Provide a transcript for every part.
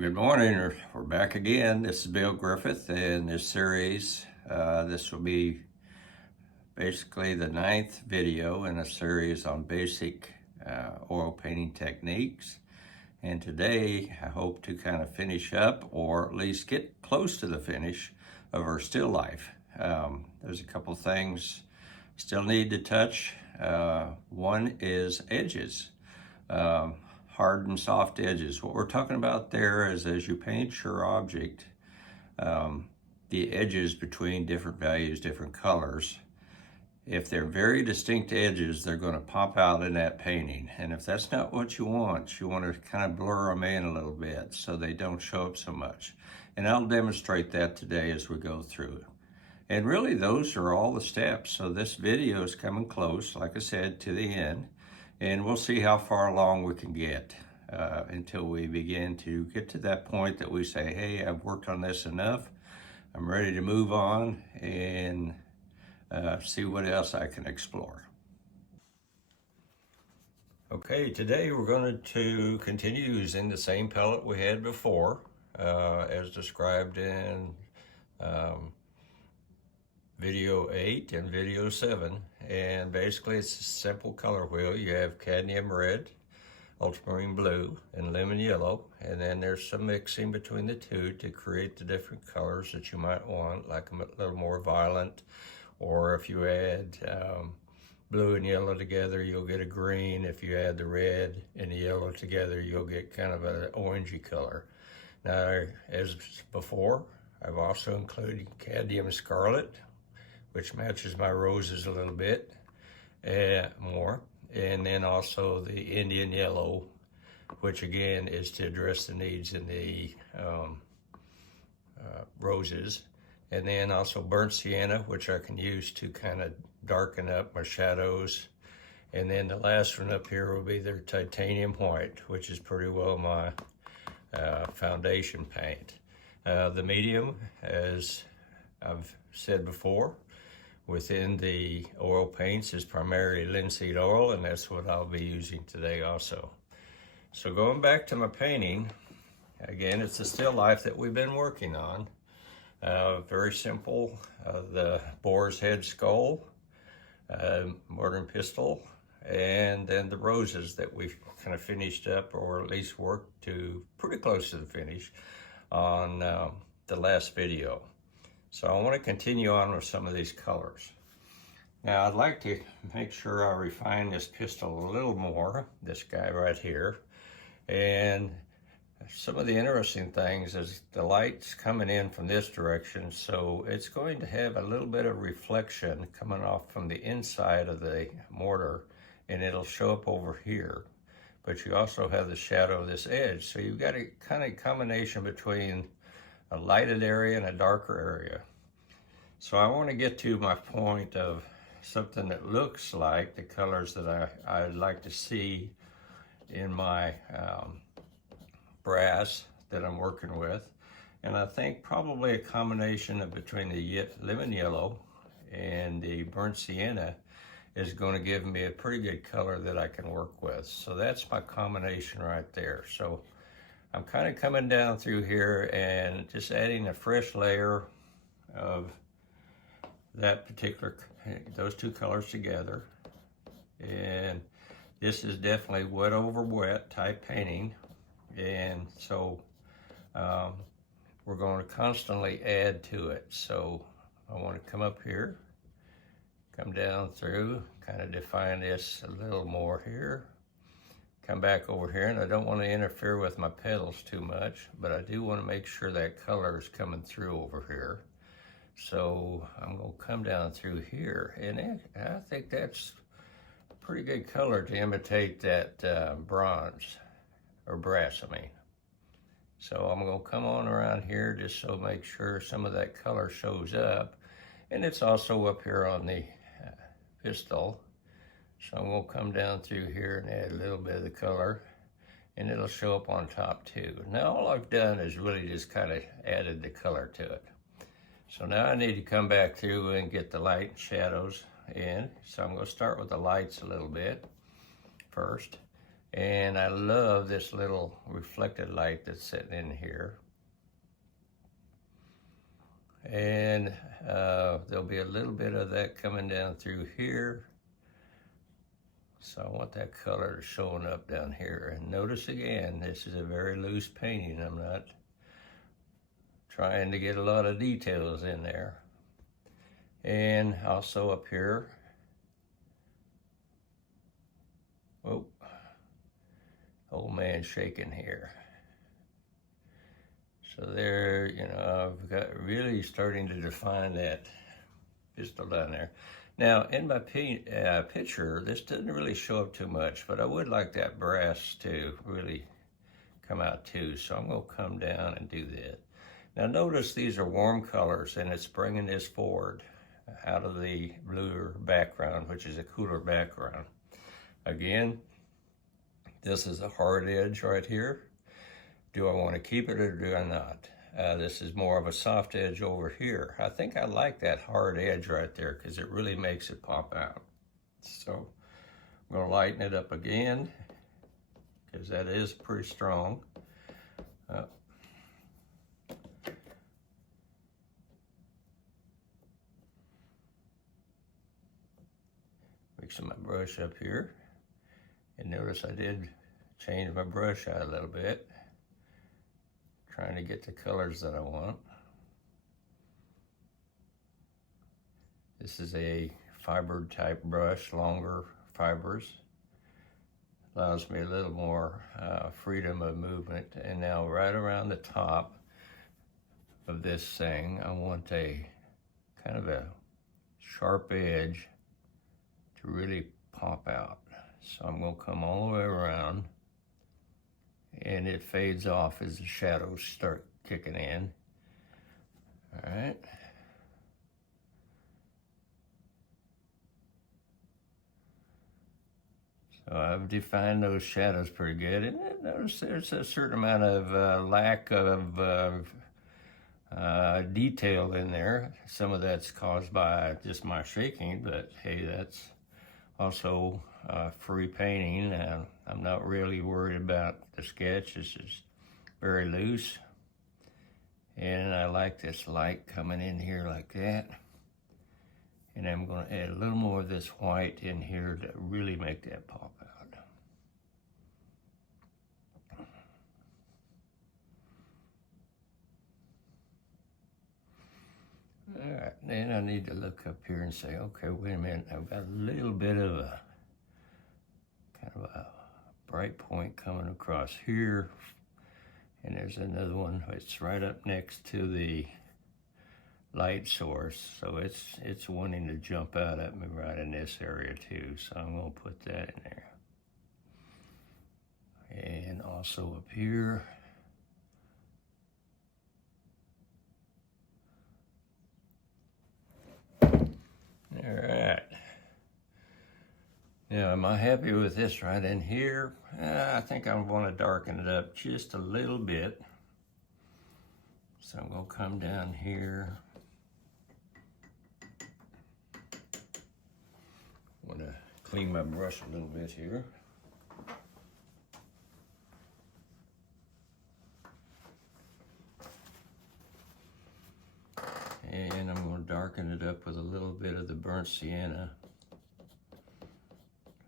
Well, good morning. We're back again. This is Bill Griffith in this series. This will be basically the 9th video in a series on basic oil painting techniques. And today I hope to kind of finish up, or at least get close to the finish of our still life. There's a couple things still need to touch. One is edges. Hard and soft edges. What we're talking about there is as you paint your object, the edges between different values, different colors, if they're very distinct edges, they're going to pop out in that painting. And if that's not what you want to kind of blur them in a little bit so they don't show up so much. And I'll demonstrate that today as we go through it. And really those are all the steps. So this video is coming close, like I said, to the end. And we'll see how far along we can get until we begin to get to that point that we say, hey, I've worked on this enough. I'm ready to move on and see what else I can explore. Okay, today we're going to continue using the same palette we had before as described in video 8 and video 7. And basically it's a simple color wheel. You have cadmium red, ultramarine blue, and lemon yellow, and then there's some mixing between the two to create the different colors that you might want, like a little more violent, or if you add blue and yellow together, you'll get a green. If you add the red and the yellow together, you'll get kind of an orangey color. Now, as before, I've also included cadmium scarlet, which matches my roses a little bit more. And then also the Indian yellow, which again is to address the needs in the roses. And then also burnt sienna, which I can use to kind of darken up my shadows. And then the last one up here will be their titanium white, which is pretty well my foundation paint. The medium, as I've said before, within the oil paints is primarily linseed oil, and that's what I'll be using today also. So going back to my painting, again, it's a still life that we've been working on. Very simple, the boar's head skull, mortar and pestle, and then the roses that we've kind of finished up, or at least worked to pretty close to the finish on the last video. So I want to continue on with some of these colors. Now I'd like to make sure I refine this pestle a little more, this guy right here. And some of the interesting things is the light's coming in from this direction, so it's going to have a little bit of reflection coming off from the inside of the mortar, and it'll show up over here. But you also have the shadow of this edge, so you've got a kind of combination between a lighted area and a darker area. So I want to get to my point of something that looks like the colors that I'd like to see in my brass that I'm working with. And I think probably a combination of between the lemon yellow and the burnt sienna is going to give me a pretty good color that I can work with. So that's my combination right there. So I'm kind of coming down through here and just adding a fresh layer of that particular, those two colors together. And this is definitely wet over wet type painting. And so we're going to constantly add to it. So I want to come up here, come down through, kind of define this a little more here. Come back over here, and I don't want to interfere with my petals too much, but I do want to make sure that color is coming through over here. So I'm going to come down through here, and I think that's a pretty good color to imitate that bronze, or brass, I mean. So I'm going to come on around here just so make sure some of that color shows up, and it's also up here on the pestle. So I'm going to come down through here and add a little bit of the color, and it'll show up on top too. Now all I've done is really just kind of added the color to it. So now I need to come back through and get the light and shadows in. So I'm going to start with the lights a little bit first. And I love this little reflected light that's sitting in here. And there'll be a little bit of that coming down through here. So I want that color showing up down here. And notice again, this is a very loose painting. I'm not trying to get a lot of details in there. And also up here, oh, old man shaking here. So there, you know, I've got really starting to define that pistol down there. Now, in my picture, this doesn't really show up too much, but I would like that brass to really come out too. So I'm gonna come down and do that. Now notice these are warm colors, and it's bringing this forward out of the bluer background, which is a cooler background. Again, this is a hard edge right here. Do I want to keep it or do I not? This is more of a soft edge over here. I think I like that hard edge right there because it really makes it pop out. So I'm going to lighten it up again because that is pretty strong. Mixing my brush up here. And notice I did change my brush out a little bit, trying to get the colors that I want. This is a fiber type brush, longer fibers. Allows me a little more freedom of movement. And now right around the top of this thing, I want a kind of a sharp edge to really pop out. So I'm gonna come all the way around, and it fades off as the shadows start kicking in. All right. So I've defined those shadows pretty good, and notice there's a certain amount of lack of detail in there. Some of that's caused by just my shaking, but hey, that's also free painting. I'm not really worried about the sketch. This is very loose. And I like this light coming in here like that. And I'm going to add a little more of this white in here to really make that pop out. All right, then I need to look up here and say, okay, wait a minute, I've got a little bit of a kind of a bright point coming across here, and there's another one that's right up next to the light source, so it's wanting to jump out at me right in this area too, so I'm going to put that in there. And also up here. All right. Now, am I happy with this right in here? I think I want to darken it up just a little bit. So I'm going to come down here. I want to clean my brush a little bit here. And I'm going to darken it up with a little bit of the burnt sienna,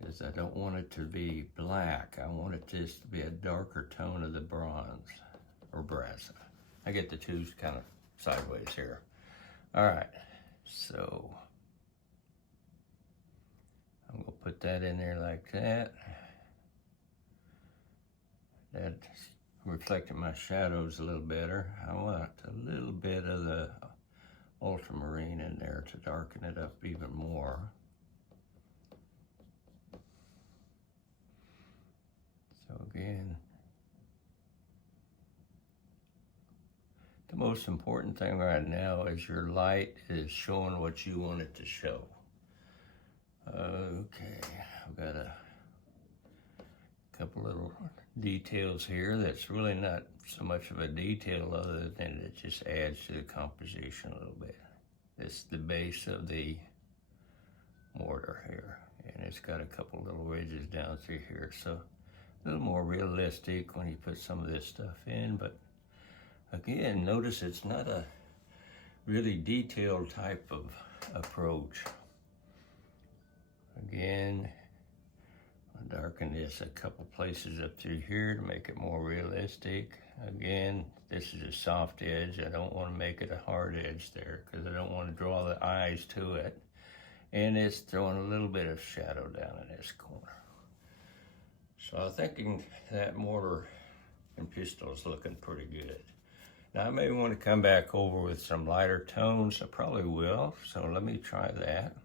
because I don't want it to be black. I want it just to be a darker tone of the bronze or brass. I get the two kind of sideways here. All right, so I'm going to put that in there like that. That's reflecting my shadows a little better. I want a little bit of the ultramarine in there to darken it up even more. So again, the most important thing right now is your light is showing what you want it to show. Okay, I've got a couple little details here that's really not so much of a detail other than it just adds to the composition a little bit. This is the base of the mortar here, and it's got a couple little ridges down through here. So a little more realistic when you put some of this stuff in. But again, notice it's not a really detailed type of approach. Again, I'll darken this a couple places up through here to make it more realistic. Again, this is a soft edge. I don't want to make it a hard edge there because I don't want to draw the eyes to it. And it's throwing a little bit of shadow down in this corner. So I'm thinking that mortar and pestle is looking pretty good. Now I may want to come back over with some lighter tones. I probably will, so let me try that.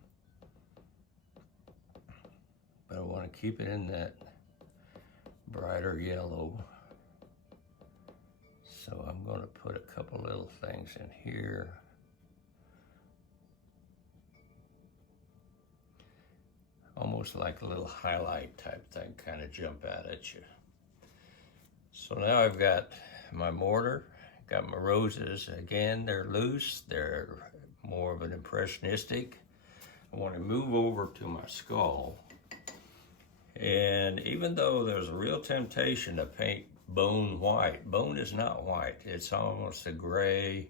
But I want to keep it in that brighter yellow. So I'm going to put a couple little things in here. Almost like a little highlight type thing, kind of jump out at you. So now I've got my mortar, got my roses. Again, they're loose, they're more of an impressionistic. I want to move over to my skull. And even though there's a real temptation to paint bone white, bone is not white. It's almost a gray,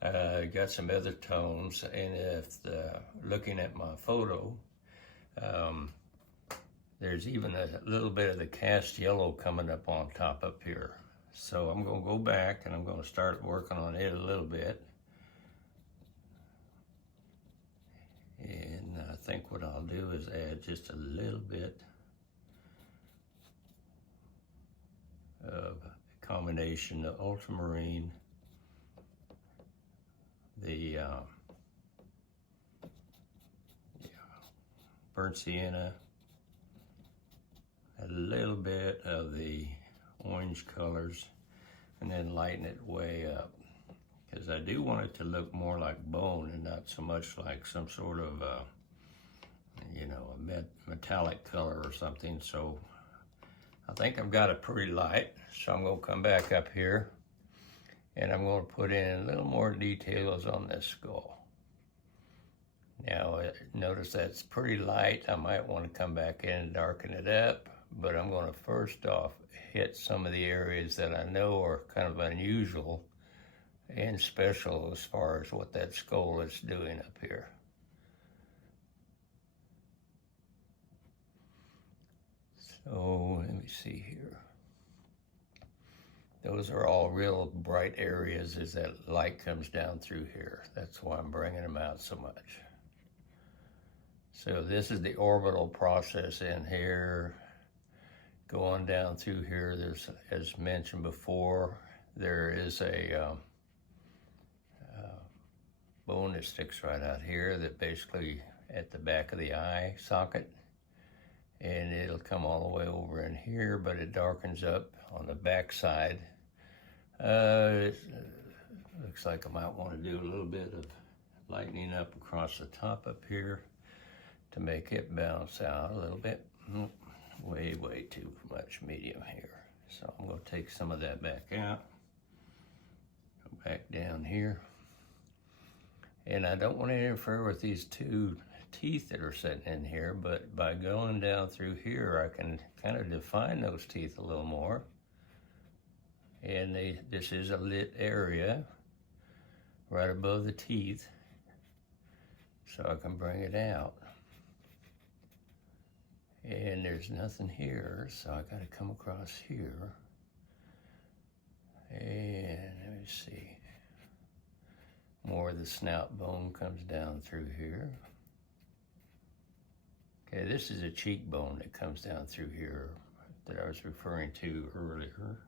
got some other tones. And if looking at my photo, there's even a little bit of the cast yellow coming up on top up here. So I'm going to go back and I'm going to start working on it a little bit. And I think what I'll do is add just a little bit of a combination of ultramarine, the burnt sienna, a little bit of the orange colors, and then lighten it way up. Because I do want it to look more like bone and not so much like some sort of, you know, a metallic color or something. So I think I've got it pretty light. So I'm going to come back up here and I'm going to put in a little more details on this skull. Now, notice that's pretty light. I might want to come back in and darken it up, but I'm going to first off hit some of the areas that I know are kind of unusual and special as far as what that skull is doing up here. So let me see here. Those are all real bright areas as that light comes down through here. That's why I'm bringing them out so much. So this is the orbital process in here. Going down through here, there's, as mentioned before, there is a bone that sticks right out here that basically at the back of the eye socket. And it'll come all the way over in here, but it darkens up on the back side. It looks like I might want to do a little bit of lightening up across the top up here to make it bounce out a little bit. Way too much medium here. So I'm going to take some of that back out. Go back down here. And I don't want to interfere with these two teeth that are sitting in here, but by going down through here, I can kind of define those teeth a little more. And this is a lit area right above the teeth, so I can bring it out. And there's nothing here, so I got to come across here. And let me see. More of the snout bone comes down through here. Okay, this is a cheekbone that comes down through here that I was referring to earlier.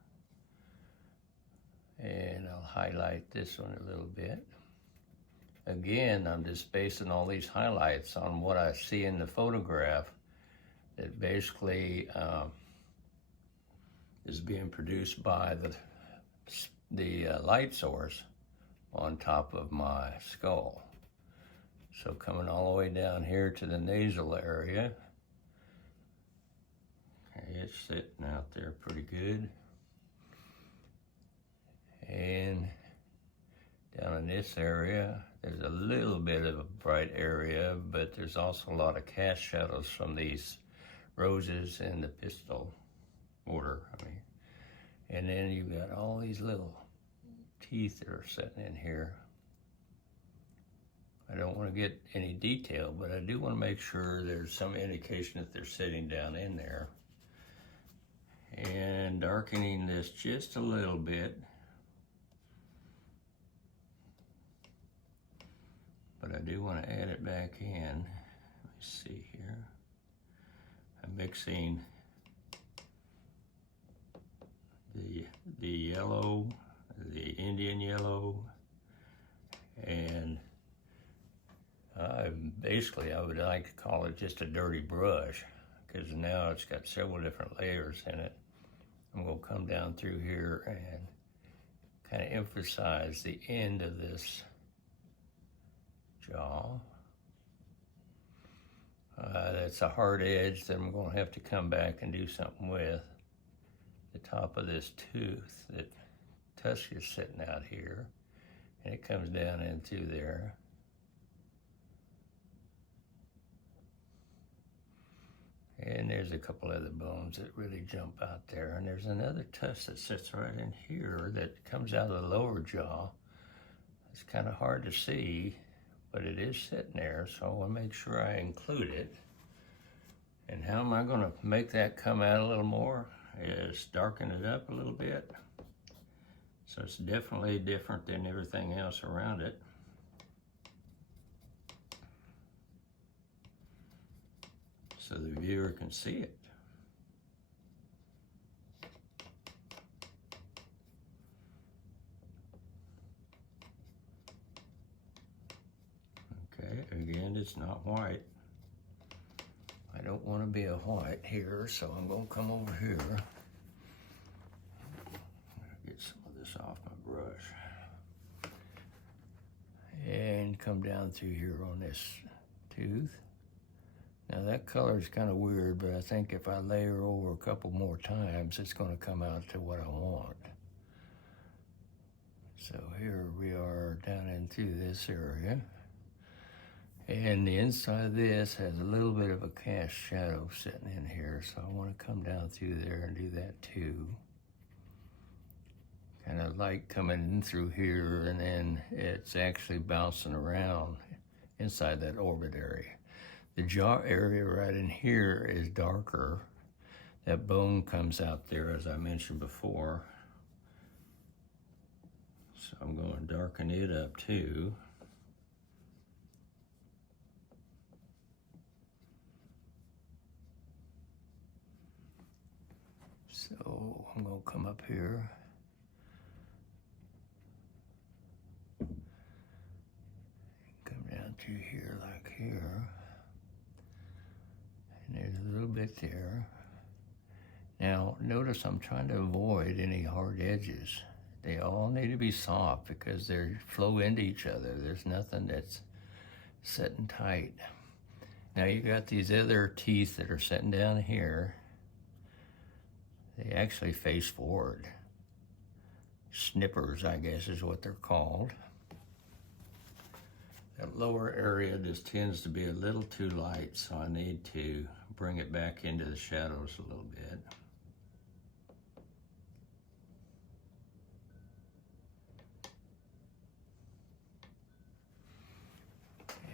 And I'll highlight this one a little bit. Again, I'm just basing all these highlights on what I see in the photograph that basically is being produced by the light source on top of my skull. So coming all the way down here to the nasal area. Okay, it's sitting out there pretty good. And down in this area, there's a little bit of a bright area, but there's also a lot of cast shadows from these roses and the pistil, mortar, I mean. And then you've got all these little teeth that are sitting in here. I don't want to get any detail, but I do want to make sure there's some indication that they're sitting down in there. And darkening this just a little bit. But I do want to add it back in. Let me see here. I'm mixing the yellow, the Indian yellow, and basically I would like to call it just a dirty brush, because now it's got several different layers in it. I'm going to come down through here and kind of emphasize the end of this jaw. That's a hard edge that I'm going to have to come back and do something with. The top of this tooth, that tusk is sitting out here, and it comes down into there. And there's a couple other bones that really jump out there. And there's another tusk that sits right in here that comes out of the lower jaw. It's kind of hard to see, but it is sitting there, so I want to make sure I include it. And how am I going to make that come out a little more is darken it up a little bit. So it's definitely different than everything else around it. So the viewer can see it. Okay, again, it's not white. I don't want to be a white here, so I'm going to come over here. Get some of this off my brush. And come down through here on this tooth. Now that color is kind of weird, but I think if I layer over a couple more times, it's going to come out to what I want. So here we are down into this area. And the inside of this has a little bit of a cast shadow sitting in here, so I want to come down through there and do that too. Kind of light coming in through here, and then it's actually bouncing around inside that orbit area. The jaw area right in here is darker. That bone comes out there, as I mentioned before. So I'm going to darken it up too. So I'm going to come up here. Come down through here like here. And there's a little bit there. Now, notice I'm trying to avoid any hard edges. They all need to be soft because they flow into each other. There's nothing that's sitting tight. Now you got these other teeth that are sitting down here. They actually face forward. Snippers, I guess, is what they're called. That lower area just tends to be a little too light, so I need to bring it back into the shadows a little bit.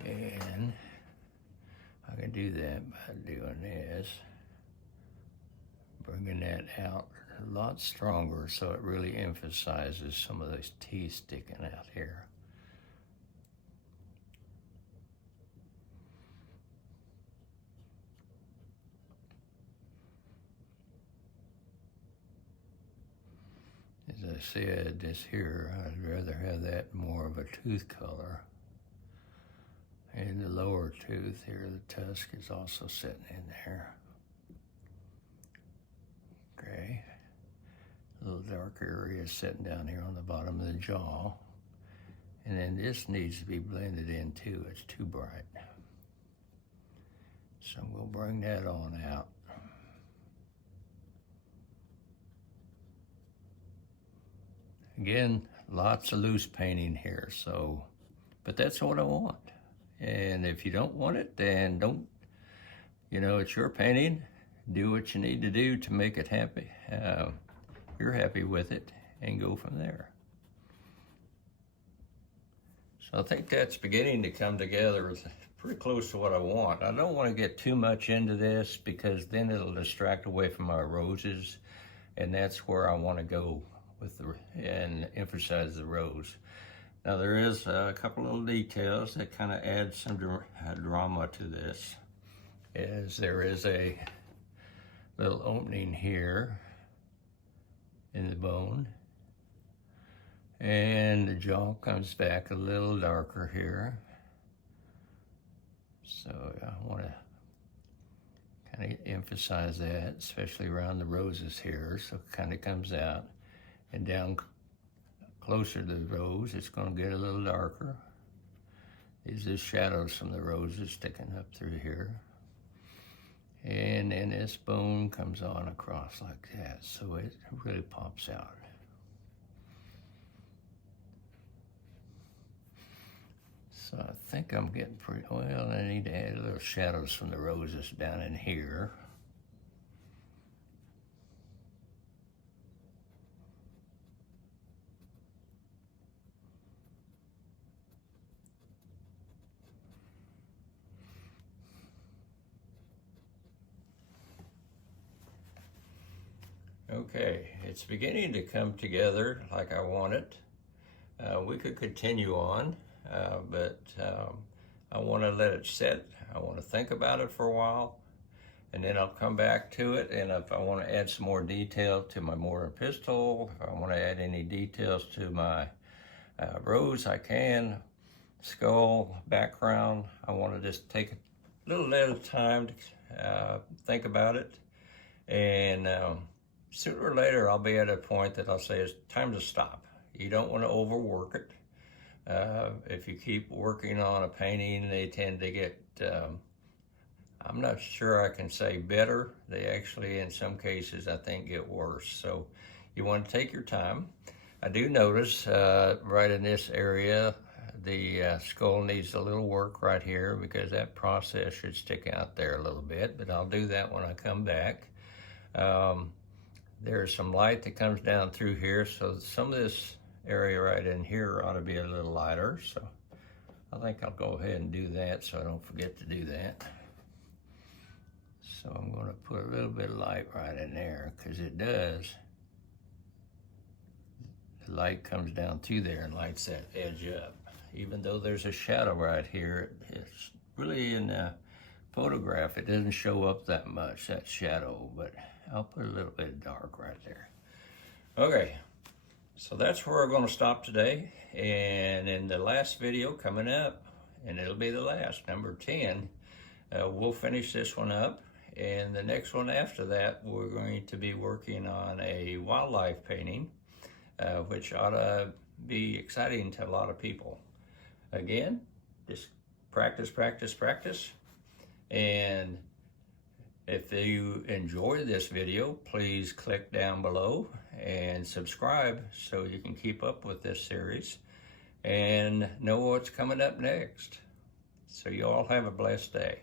And I can do that by doing this. Bringing that out a lot stronger so it really emphasizes some of those teeth sticking out here. As I said, this here, I'd rather have that more of a tooth color. And the lower tooth here, the tusk, is also sitting in there. Okay. A little darker area sitting down here on the bottom of the jaw. And then this needs to be blended in too. It's too bright. So we'll bring that on out. Again, lots of loose painting here, so, but that's what I want. And if you don't want it, then don't, you know, it's your painting. do what you need to do to make it happy. You're happy with it, and go from there. So I think that's beginning to come together. It's pretty close to what I want. I don't want to get too much into this because then it'll distract away from our roses, and that's where I want to go with and emphasize the rose. Now there is a couple little details that kind of add some drama to this. There is a little opening here in the bone, and the jaw comes back a little darker here. So I want to kind of emphasize that, especially around the roses here. So it kind of comes out, and down closer to the rose, it's going to get a little darker. These are shadows from the roses sticking up through here. And then this bone comes on across like that, so it really pops out. So I think I'm getting pretty, well, I need to add a little shadows from the roses down in here. Okay, it's beginning to come together like I want it. We could continue on, but I want to let it sit. I want to think about it for a while, and then I'll come back to it. And if I want to add some more detail to my mortar and pestle, if I want to add any details to my rose, I can. Skull, background, I want to just take a little at a time to think about it. And sooner or later, I'll be at a point that I'll say it's time to stop. You don't want to overwork it. If you keep working on a painting, they tend to get, I'm not sure I can say better. They actually, in some cases, I think get worse. So you want to take your time. I do notice right in this area, the skull needs a little work right here because that process should stick out there a little bit, but I'll do that when I come back. There's some light that comes down through here, so some of this area right in here ought to be a little lighter, so I think I'll go ahead and do that so I don't forget to do that. So I'm going to put a little bit of light right in there because it does. The light comes down through there and lights that edge up. Even though there's a shadow right here, it's really in the photograph, it doesn't show up that much, that shadow, but I'll put a little bit of dark right there. Okay, so that's where we're going to stop today. And in the last video coming up, and it'll be the last, number 10, we'll finish this one up. And the next one after that, we're going to be working on a wildlife painting, which ought to be exciting to a lot of people. Again, just practice, practice, practice. And if you enjoyed this video, please click down below and subscribe so you can keep up with this series and know what's coming up next. So you all have a blessed day.